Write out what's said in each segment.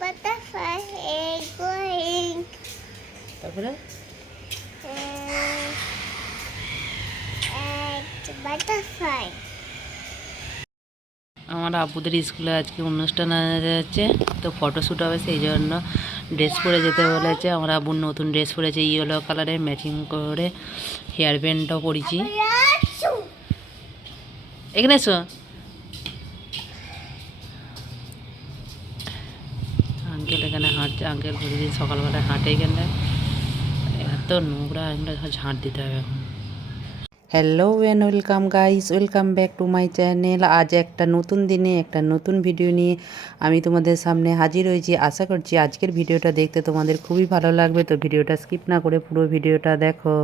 butterfly is going. তারপরে Butterfly. আমার আব্বুদের স্কুলে আজকে অনুষ্ঠান যাচ্ছে, তো ফটোশ্যুট হবে, সেই জন্য ড্রেস পরে যেতে বলেছে। আমার আব্বুর নতুন ড্রেস পরেছে ইয়েলো কালারের ম্যাচিং করে, হেয়ার ব্যান্ডটাও পরেছি। এখানে এসো। আঙ্কেল এখানে হাঁটছে, আঙ্কেল প্রতিদিন সকালবেলায় হাঁটে এখানে। এত নোংরা, এগুলো ঝাঁট দিতে হবে এখন। Hello and welcome guys, welcome back to my channel. আজ একটা নতুন দিনে একটা নতুন ভিডিও নিয়ে আমি তোমাদের সামনে হাজির হয়েছি। আশা করছি আজকের ভিডিওটা দেখতে তোমাদের খুবই ভালো লাগবে, তো ভিডিওটা স্কিপ না করে পুরো ভিডিওটা দেখো।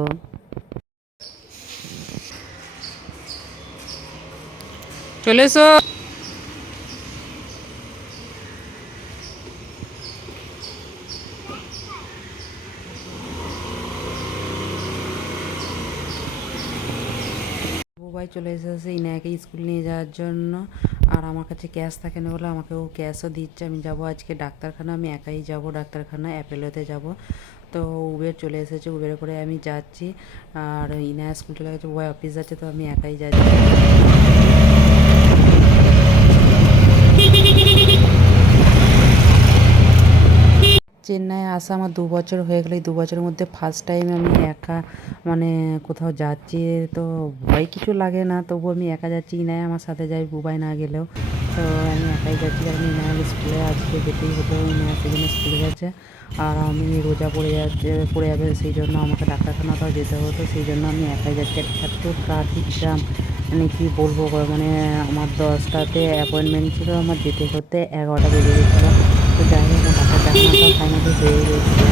চলে এসো। বুবাই চলে এসেছে ইনায়াকে স্কুল নিয়ে যাওয়ার জন্য, আর আমার কাছে ক্যাশ থাকে না বলে আমাকে ও ক্যাশও দিচ্ছে। আমি যাব আজকে ডাক্তারখানা, আমি একাই যাব ডাক্তারখানা, অ্যাপেলোতে যাব। তো উবের চলে এসেছে, উবেরে করে আমি যাচ্ছি। আর ইনায়া স্কুল চলে গেছে, বুবাই অফিস যাচ্ছে, তো আমি একাই যাচ্ছি। চেন্নাই আসা আমার 2 বছর হয়ে গেল। এই 2 বছরের মধ্যে ফার্স্ট টাইম আমি একা মানে কোথাও যাচ্ছি, তো ভয় কিছু লাগে না, তবু আমি একা যাচ্ছি। ইনায় আমার সাথে যাই, বুবাই না গেলেও। তো আমি একাই যাচ্ছি, কারণ ইনায় স্কুলে আজকে যেতেই হতো, ইনায় সেদিন স্কুলে গেছে। আর আমি রোজা পড়ে যাবে, সেই জন্য আমাকে ডাক্তারখানাটাও যেতে হতো, সেই জন্য আমি একাই যাচ্ছি। আর এত ট্রাফিক জ্যাম, মানে কী বলবো, মানে আমার 10টাতে অ্যাপয়েন্টমেন্ট ছিল, আমার যেতে করতে 11টা বেজে গেছিলো। তো যাই হোক, ডাক্তারখানাটাও ফাইনালি হয়ে গেছে।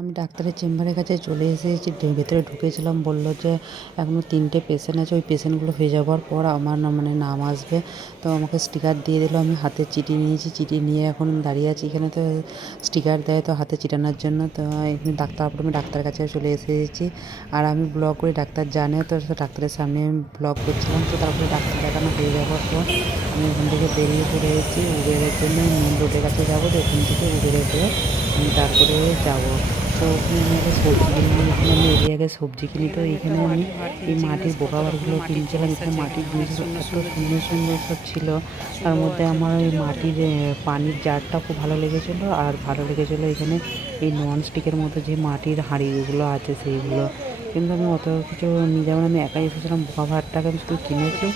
আমি ডাক্তারের চেম্বারের কাছে চলে এসেছি, ভেতরে ঢুকেছিলাম, বললো যে এখনও 3টে পেশেন্ট আছে, ওই পেশেন্টগুলো হয়ে যাওয়ার পর আমার নাম আসবে। তো আমাকে স্টিকার দিয়ে দিল, আমি হাতে চিঠি নিয়েছি, চিঠি নিয়ে এখন দাঁড়িয়ে আছি এখানে। তো স্টিকার দেয় তো হাতে চিটানোর জন্য, তো এখানে আমি ডাক্তারের কাছে চলে এসেছি। আর আমি ব্লগ করি, ডাক্তার জানে, তো ডাক্তারের সামনে আমি ব্লগ করছিলাম। তো তারপরে ডাক্তার দেখানো হয়ে যাওয়ার পর আমি এখান থেকে বেরিয়ে পড়েছি উবেরের জন্য। মেন রোডের কাছে যাবো, তো এখান থেকে উবেরে করে আমি তারপরে যাবো। তো ওখানে আমি আগে সবজি কিনে, এখানে আমি আগে সবজি কিনি। তো এখানে আমি এই মাটির বোকাবারগুলো কিনছিলাম। এখানে মাটির জিনিসগুলো এত সুন্দর সুন্দর সব ছিল। তার মধ্যে আমার এই মাটির পানির জারটা খুব ভালো লেগেছিলো। আর ভালো লেগেছিলো এখানে এই ননস্টিকের মতো যে মাটির হাঁড়িগুলো আছে সেইগুলো। কিন্তু আমি অত কিছু নিয়ে যাবো না, আমি একাই এসেছিলাম, বোকাভাতটাকে আমি শুধু কিনেছি।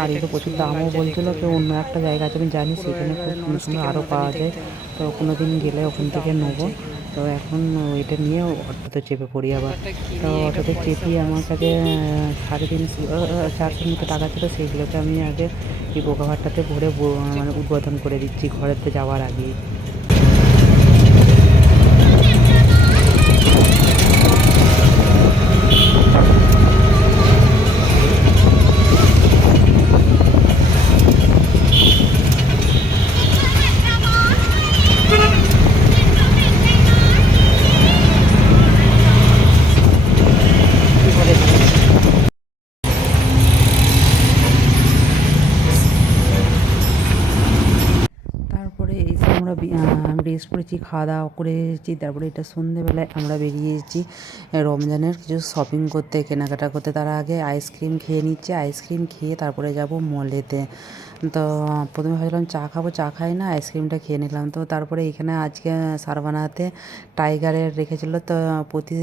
আর এগুলো প্রচুর দামও বলছিলো। কেউ অন্য একটা জায়গা আছে আমি জানি, সেখানে খুব সুন্দর সুন্দর আরও পাওয়া যায়। তো কোনো দিন গেলে ওখান থেকে নেবো। তো এখন এটা নিয়ে অটোতে চেপে পড়ি আবার। তো অটোতে চেপিয়ে আমার কাছে 350-400 মতো টাকা ছিল, সেইগুলোকে আমি আগে এই বোকাভাতটাতে ভরে মানে উদ্বোধন করে দিচ্ছি ঘরেতে যাওয়ার আগেই। তারপরে এসে আমরা রেস্ট করেছি, খাওয়া দাওয়া করে এসেছি। তারপরে এটা সন্ধ্যেবেলায় আমরা বেরিয়ে এসেছি রমজানের কিছু শপিং করতে, কেনাকাটা করতে। তার আগে আইসক্রিম খেয়ে নিচ্ছে, আইসক্রিম খেয়ে তারপরে যাব মলেতে। তো প্রথমে ভাবলাম চা খাবো, চা খাই না, আইসক্রিমটা খেয়ে নিলাম। তো তারপরে এখানে আজকে সারবানাতে টাইগারের রেখেছিলো, তো প্রতি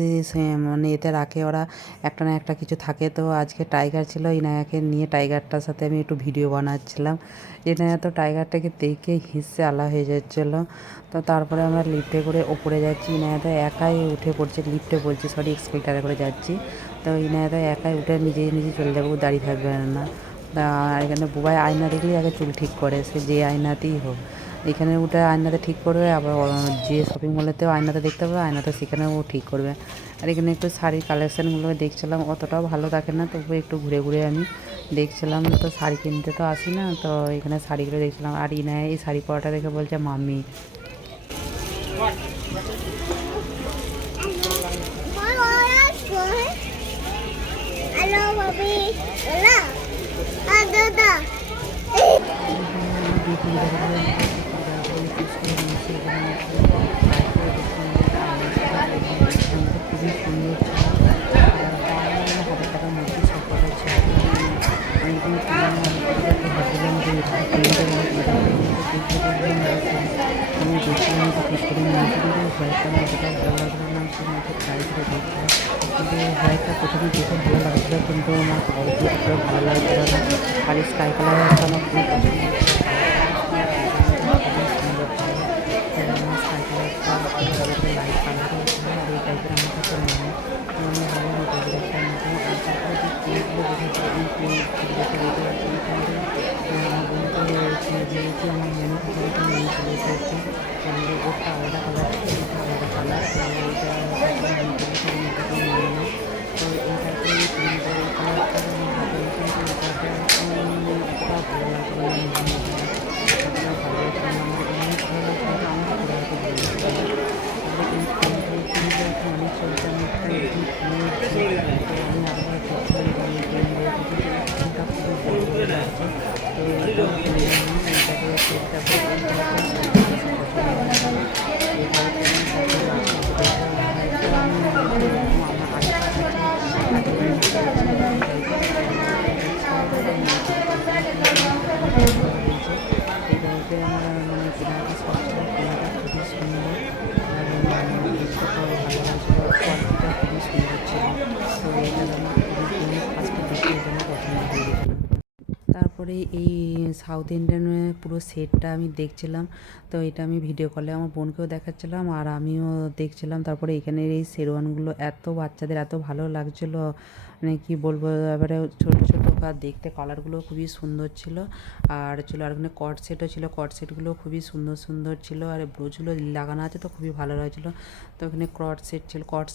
মানে এতে রাখে ওরা একটা না একটা কিছু থাকে। তো আজকে টাইগার ছিল, ইনায়াকে নিয়ে টাইগারটার সাথে আমি একটু ভিডিও বানাচ্ছিলাম। ইনায়া তো টাইগারটাকে দেখে হিসে আলা হয়ে যাচ্ছিলো। তো তারপরে আমরা লিফটে করে ওপরে যাচ্ছি, ইনায়াদা একাই উঠে পড়ছে, লিফটে বলছি সরি, এক্সকেলেটারে করে যাচ্ছি। তো ইনায়াদা একাই উঠে নিজে নিজে চলে যাবো, দাঁড়িয়ে থাকবে না। আর এখানে বুবাই আয়না দেখলেই আগে চুল ঠিক করে, সে যে আয়নাতেই হোক। এখানে উঠে আয়নাতে ঠিক করবে, আবার যে শপিং মলেতেও আয়নাতে দেখতে পাবে, আয়নাতে সেখানেও ও ঠিক করবে। আর এখানে একটু শাড়ির কালেকশানগুলো দেখছিলাম, অতটাও ভালো থাকে না, তবু একটু ঘুরে ঘুরে আমি দেখছিলাম। তো শাড়ি কিনতে তো আসি না, তো এখানে শাড়িগুলো দেখছিলাম। আর ইনায় এই শাড়ি পরাটা দেখে বলছে mummy. Hello, Bobby. Hola. Dada. হোয়াইটটা প্রথমে দেখে ভালো লাগছিলো, কিন্তু আমার কাপড়গুলো ভালো লাগছিল না। আর এই স্কাই কালারটা আমার খুবই পছন্দ। সুন্দর ছিল স্কাই কালারটা, লাইট কালারও ছিল, আর এই টাইপের আমার কাছে মনে হয়। আমি ভাবলাম এই টাইপের একটা মতো। আর তারপরে যে প্রিন্টগুলো দেখেছি, এই প্রিন্টটা আমার বোনকে দিয়েছি, আমার মনে থাকে এটা নিয়ে চলে এসেছি। একটা আলাদা কালার, একটা আলাদা কালার, তো এইটা মনে করেছি এটাকে নিয়ে নিই। তো এই টাইপের এই প্রিন্টের এই কালারটা আমি হাতে, কিন্তু এটাতে অতটা ভালো লাগছিল না, অতটা ভালো লাগছিল না, আমার অনেক ভালো লাগছিল, আমার পুরো হাতে ভালো লাগছিল না। তারপরে এই প্রিন্টগুলো এখন অনেক চলছে, আমি একটা এরকম কিনেছি, তো আমি আবার দেখছিলাম যে আমি কিনবো, কিন্তু এই প্রিন্টটা খুবই বড় বড় লাগছে। তো এটাও কিনে নিই, এইটাকে প্রিন্টটাকে এই কালারটা পছন্দ হয়। এই কালারটা আমি তারপরে রাখি, এটা আমি আমার আরেকটা এই টাইপের আমার মানে কেনাকাটা শখ ছিল, কেনাটা খুবই সুন্দর, আর দেখতে ভালো লাগছিলো, কোয়ালিটিটা খুবই সুন্দর ছিল। তো এইটা আমার খুবই ফার্স্টে দেখে এটা আমার পছন্দ হয়ে গেছিলো। তারপরে এই সাউথ ইন্ডিয়ানের পুরো সেটটা আমি দেখছিলাম, তো এটা আমি ভিডিও কলে আমার বোনকেও দেখাচ্ছিলাম আর আমিও দেখছিলাম। তারপরে এখানের এই শেরওয়ানগুলো এত বাচ্চাদের এত ভালো লাগছিলো, মানে কী বলবো, এবারে ছোটো ছোটো আর দেখতে কালারগুলো খুবই সুন্দর ছিল। আর ছিল আর ওখানে কট সেটও ছিল, কট সেটগুলো খুবই সুন্দর সুন্দর ছিল, আর ব্রোচগুলো লাগানো আছে তো খুবই ভালো লাগছিলো। তো ওখানে কট সেট ছিল, কট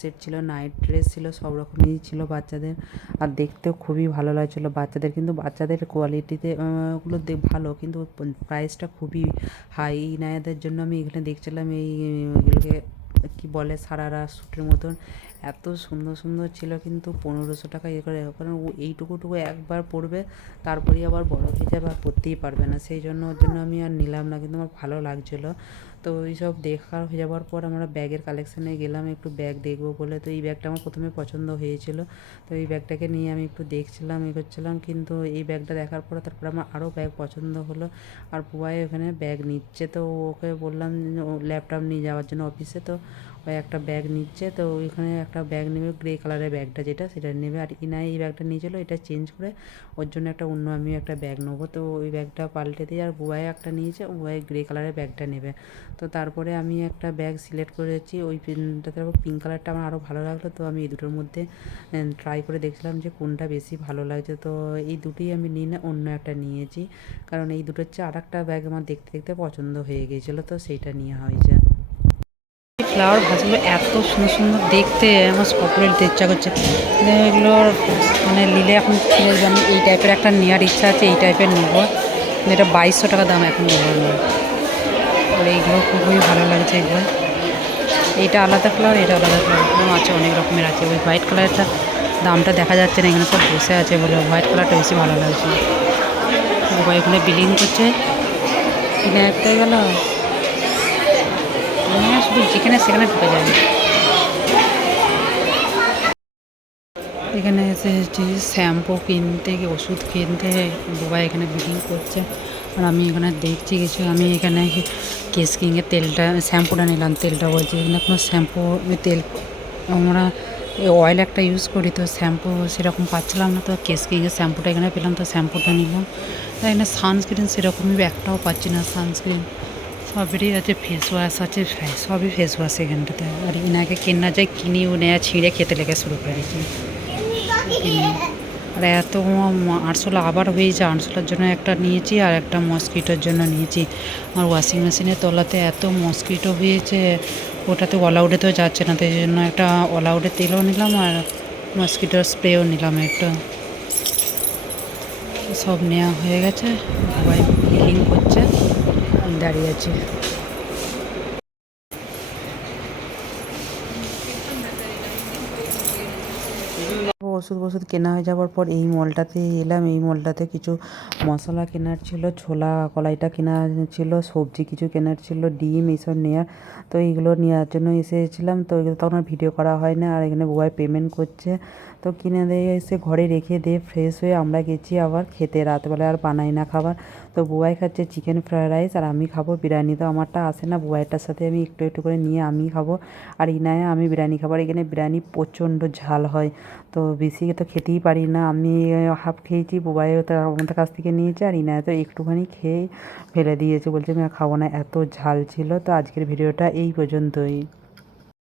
সেট ছিল, নাইট ড্রেস ছিল, সব রকমই ছিল বাচ্চাদের, আর দেখতেও খুবই ভালো লাগছিলো বাচ্চাদের। কিন্তু বাচ্চাদের কোয়ালিটিতে ওগুলো ভালো, কিন্তু প্রাইসটা খুবই হাই। ইনায়াদের জন্য আমি এখানে দেখছিলাম এগুলোকে কী বলে, সারারা স্যুটের মতন এত সুন্দর সুন্দর ছিল, কিন্তু 1500 টাকা ইয়ে করে, কারণ ও এইটুকু একবার পরবে, তারপরেই আবার বড় হয়ে যাবে আর পরতেই পারবে না, সেই জন্য ওর জন্য আমি আর নিলাম না, কিন্তু আমার ভালো লাগছিলো। তো এইসব দেখা হয়ে যাওয়ার পর আমরা ব্যাগের কালেকশানে গেলাম একটু ব্যাগ দেখবো বলে। তো এই ব্যাগটা আমার প্রথমে পছন্দ হয়েছিল, তো এই ব্যাগটাকে নিয়ে আমি একটু দেখছিলাম করছিলাম, কিন্তু এই ব্যাগটা দেখার পরে তারপরে আমার আরও ব্যাগ পছন্দ হলো। আর বুবাই ওখানে ব্যাগ নিচ্ছে, তো ওকে বললাম ও ল্যাপটপ নিয়ে যাওয়ার জন্য অফিসে, তো ওই একটা ব্যাগ নিচ্ছে, তো ওইখানে একটা ব্যাগ নেবে, গ্রে কালারের ব্যাগটা যেটা সেটা নেবে। আর ইনাই এই ব্যাগটা নিয়েছিলো, এটা চেঞ্জ করে ওর জন্য একটা অন্য আমি একটা ব্যাগ নেবো, তো ওই ব্যাগটা পাল্টে দিয়ে, আর বুবাই একটা নিয়েছে, বুবাই গ্রে কালারের ব্যাগটা নেবে। তো তারপরে আমি একটা ব্যাগ সিলেক্ট করেছি, ওই পিনটাতে পিঙ্ক কালারটা আমার আরও ভালো লাগলো, তো আমি এই দুটোর মধ্যে ট্রাই করে দেখছিলাম যে কোনটা বেশি ভালো লাগছে। তো এই দুটোই আমি নিয়ে না অন্য একটা নিয়েছি, কারণ এই দুটোর চেয়ে আর একটা ব্যাগ আমার দেখতে দেখতে পছন্দ হয়ে গিয়েছিলো, তো সেইটা নিয়ে হয়েছে। ফ্লাওয়ার ভাসগুলো এত সুন্দর সুন্দর দেখতে, আমার সকলে নিতে ইচ্ছা করছে। এগুলোর মানে নিলে এখন ছেড়ে আমি এই টাইপের একটা নেওয়ার ইচ্ছা আছে, এই টাইপের নেবো, এটা 2200 টাকা দাম এখন নেবো না। আর এইগুলো খুবই ভালো লাগছে, এগুলো এইটা আলাদা কালার, এটা আলাদা কালার, এগুলো আছে অনেক রকমের আছে। ওই হোয়াইট কালারটা দামটা দেখা যাচ্ছে না, এখানে সব বসে আছে বলে হোয়াইট কালারটা বেশি ভালো লাগছে। এখানে বিলিং করছে, কিনে একটাই গেল, শুধু যেখানে সেখানে ঢুকে যায়। এখানে এসেছি শ্যাম্পু কিনতে, ওষুধ কিনতে। বুবাই এখানে বিলিং করছে আর আমি এখানে দেখছি কিছু। আমি এখানে কেস কিংয়ের তেলটা, শ্যাম্পুটা নিলাম, তেলটা বলছি এখানে কোনো শ্যাম্পু তেল, আমরা অয়েল একটা ইউজ করি, তো শ্যাম্পু সেরকম পাচ্ছিলাম না, তো কেস কিংয়ের শ্যাম্পুটা এখানে পেলাম, তো শ্যাম্পুটা নিলাম। আর এখানে সানস্ক্রিন সেরকমই একটাও পাচ্ছি না, সানস্ক্রিন সবেরই আছে, ফেস ওয়াশ আছে, সবই ফেস ওয়াশ এখানটাতে। আর ইনাকে কেনা যায়, কিনিও নেয়া ছিঁড়ে খেতে লেগে শুরু করে দিচ্ছি। আর এত আরশোলা আবার হয়েছে, আরশোলার জন্য একটা নিয়েছি আর একটা মসকিটোর জন্য নিয়েছি। আমার ওয়াশিং মেশিনের তলাতে এত মসকিটো হয়েছে, ওটাতে অল আউটেতেও যাচ্ছে না, তাই জন্য একটা অল আউটের তেলও নিলাম আর মসকিটোর স্প্রেও নিলাম একটা। সব নেওয়া হয়ে গেছে, সবাই বিলিং করছে, আমি দাঁড়িয়ে আছি। ওষুধ ওষুধ কেনা হয়ে যাওয়ার পর এই মলটাতে এলাম। এই মলটাতে কিছু মশলা কেনার ছিল, ছোলা কলাইটা কেনা ছিল, সবজি কিছু কেনার ছিল, ডিম এইসব নেওয়ার, তো এইগুলো নেওয়ার জন্য এসেছিলাম। তো এগুলো তখন আর ভিডিও করা হয় না। আর এখানে বুবাই পেমেন্ট করছে, তো কিনে দিয়ে এসে ঘরে রেখে দিয়ে ফ্রেশ হয়ে আমরা গেছি আবার খেতে। রাতবেলা আর বানাই না খাবার, তো বুবাই খাচ্ছে চিকেন ফ্রায়েড রাইস আর আমি খাবো বিরিয়ানি। তো আমারটা আসে না, বুবাইটার সাথে আমি একটু একটু করে নিয়ে আমি খাবো, আর ইনায়া আমি বিরিয়ানি খাবার। এখানে বিরিয়ানি প্রচণ্ড ঝাল হয়, তো বেশি তো খেতেই পারি না। আমি হাফ খেয়েছি, বুবাইও তো আমাদের কাছ থেকে নিয়েছে, আর ইনায়া তো একটুখানি খেয়ে ফেলে দিয়েছে, বলছে আমি আর খাবো না, এত ঝাল ছিল। তো আজকের ভিডিওটা এই পর্যন্তই।